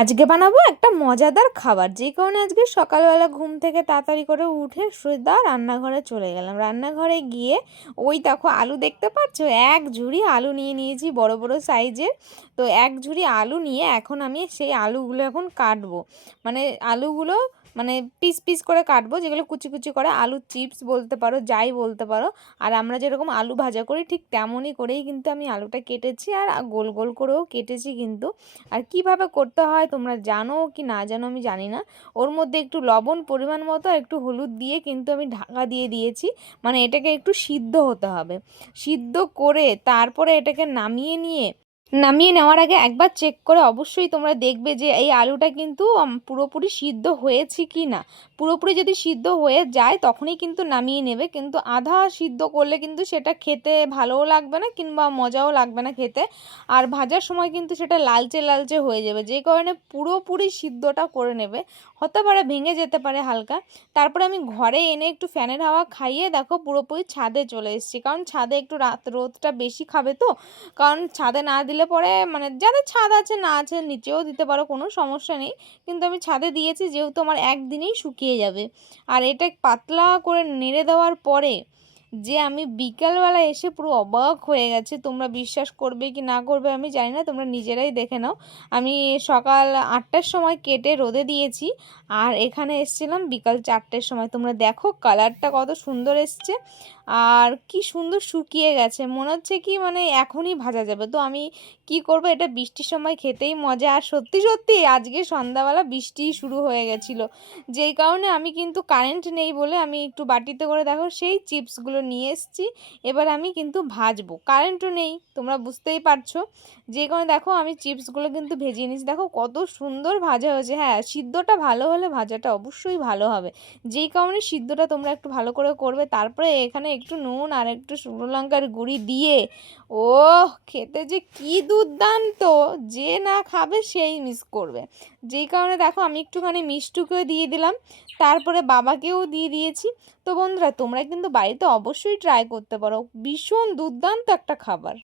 আজকে বানাবো একটা মজাদার খাবার, যে কারণে আজকে সকালবেলা ঘুম থেকে তাড়াতাড়ি করে উঠে সোজা রান্নাঘরে চলে গেলাম। রান্নাঘরে গিয়ে ওই দেখো আলু দেখতে পাচ্ছ, এক ঝুড়ি আলু নিয়ে নিয়েছি বড় বড় সাইজের। তো এক ঝুড়ি আলু নিয়ে এখন আমি সেই আলুগুলো এখন কাটবো, মানে আলুগুলো মানে পিস পিস করে কাটবো, যেগুলো কুচি কুচি করে আলু চিপস বলতে পারো, যাই বলতে পারো। আর আমরা যেরকম আলু ভাজা করি ঠিক তেমনই করেই কিন্তু আমি আলুটা কেটেছি, আর গোল গোল করেও কেটেছি কিন্তু। আর কিভাবে করতে হয় তোমরা জানো কি না জানো আমি জানি না। ওর মধ্যে একটু লবণ পরিমাণ মতো, একটু হলুদ দিয়ে কিন্তু আমি ঢাকা দিয়ে দিয়েছি, মানে এটাকে একটু সিদ্ধ হতে হবে। সিদ্ধ করে তারপরে এটাকে নামিয়ে নেওয়ার আগে একবার চেক করে অবশ্যই তোমরা দেখবে যে এই আলুটা কিন্তু পুরোপুরি সিদ্ধ হয়েছে কি না। পুরোপুরি যদি সিদ্ধ হয়ে যায় তখনই কিন্তু নামিয়ে নেবে, কিন্তু আধা সিদ্ধ করলে কিন্তু সেটা খেতে ভালোও লাগবে না কিংবা মজাও লাগবে না খেতে। আর ভাজার সময় কিন্তু সেটা লালচে লালচে হয়ে যাবে, যে কারণে পুরোপুরি সিদ্ধটা করে নেবে। হতে পারে ভেঙে যেতে পারে হালকা। তারপরে আমি ঘরে এনে একটু ফ্যানের হাওয়া খাইয়ে দেখো পুরোপুরি ছাদে চলে এসেছি, কারণ ছাদে একটু রোদটা বেশি খাবে তো। কারণ ছাদে না দিলে পরে, মানে যাদের ছাদ আছে না আছে নিচেও দিতে পারো, কোনো সমস্যা নেই, কিন্তু আমি ছাদে দিয়েছি যেহেতু আমার একদিনেই শুকিয়ে যাবে। আর এটা পাতলা করে নেড়ে দেওয়ার পরে যে আমি বিকালবেলা এসে পুরো অবাক হয়ে গেছে, তোমরা বিশ্বাস করবে কি না করবে আমি জানি না, তোমরা নিজেরাই দেখে নাও। আমি সকাল 8টার সময় কেটে রোদে দিয়েছি, আর এখানে এসছিলাম বিকাল 4টের সময়। তোমরা দেখো কালারটা কত সুন্দর এসছে, আর কি সুন্দর শুকিয়ে গেছে, মনে হচ্ছে কি মানে এখনই ভাজা যাবে। তো আমি কি করব, এটা বৃষ্টির সময় খেতেই মজা। আর সত্যি সত্যি আজকে সন্ধ্যাবেলা বৃষ্টি শুরু হয়ে গেছিলো, যেই কারণে আমি কিন্তু কারেন্ট নেই বলে আমি একটু বাটিতে করে দেখো সেই চিপসগুলো নিয়ে এসেছি। এবার আমি কিন্তু ভাজবো, কারেন্টও নেই তোমরা বুঝতেই পারছো, যে কারণে দেখো আমি চিপসগুলো কিন্তু ভেজে নিয়েছি। দেখো কত সুন্দর ভাজা হয়েছে। হ্যাঁ, সিদ্ধটা ভালো হলে ভাজাটা অবশ্যই ভালো হবে, যেই কারণে সিদ্ধটা তোমরা একটু ভালো করে করবে। তারপরে এখানে একটু নুন আর একটু শুকনো লঙ্কার গুঁড়ি দিয়ে, ও খেতে যে কি দুর্দান্ত, যে না খাবে সেই মিস করবে। যেই কারণে দেখো আমি একটুখানি মিষ্টিকেও দিয়ে দিলাম, তারপরে বাবাকেও দিয়ে দিয়েছি। তো বন্ধুরা তোমরা কিন্তু বাড়িতে অবশ্যই ট্রাই করতে পারো, ভীষণ দুর্দান্ত একটা খাবার।